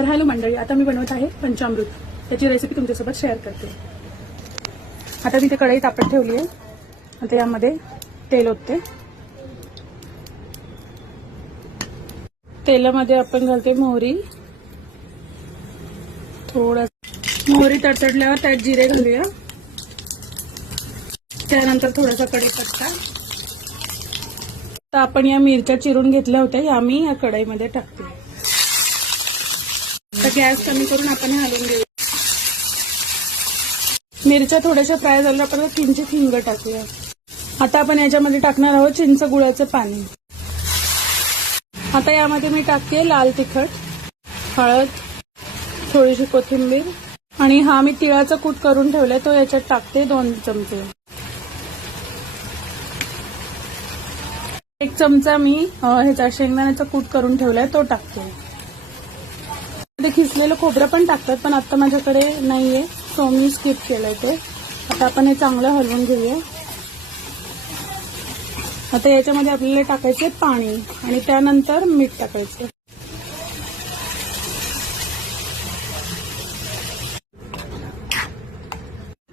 तर हॅलो मंडळी, आता मी बनवत आहे पंचामृत. त्याची रेसिपी तुमच्यासोबत शेअर करते. आता मी ते कढई तापत ठेवली आहे. आता यामध्ये तेल ओतते. तेलामध्ये आपण घालते मोहरी. थोडं मोहरी तडतडल्यावर त्यात जिरे घालूया. त्यानंतर थोडासा कढीपत्ता. तर आपण या मिरच्या चिरून घेतल्या होत्या, या मी या कढईमध्ये टाकते. तर गॅस कमी करून आपण हलवून घेऊया. मिरच्या थोड्याशा फ्राय झाल्या, आपण किंचित हिंग टाकूया. आता आपण याच्यामध्ये टाकणार आहोत चिंच गुळाचं पाणी. आता यामध्ये मी टाकते लाल तिखट, हळद, थोडीशी कोथिंबीर आणि हा मी तिळाचा कूट करून ठेवलाय तो याच्यात टाकते 2 चमचे. 1 चमचा मी ह्याचा शेंगदाण्याचा कूट करून ठेवलाय तो टाकते. ते खिसलेलं खोबरं पण टाकतात, पण आता माझ्याकडे नाहीये सो मी स्किप केलंय ते. आता आपण हे चांगलं हलवून घेऊया. आता याच्यामध्ये आपल्याला टाकायचे पाणी आणि त्यानंतर मीठ टाकायचं.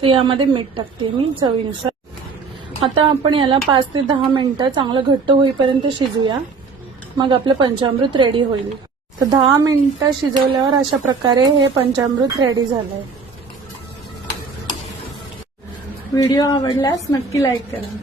तर यामध्ये मीठ टाकते मी चवीनुसार. आता आपण याला 5 ते 10 मिनिटं चांगलं घट्ट होईपर्यंत शिजूया. मग आपलं पंचामृत रेडी होईल. तर 10 मिनिटं शिजवल्यावर अशा प्रकारे हे पंचामृत रेडी झालंय. व्हिडिओ आवडल्यास नक्की लाईक करा.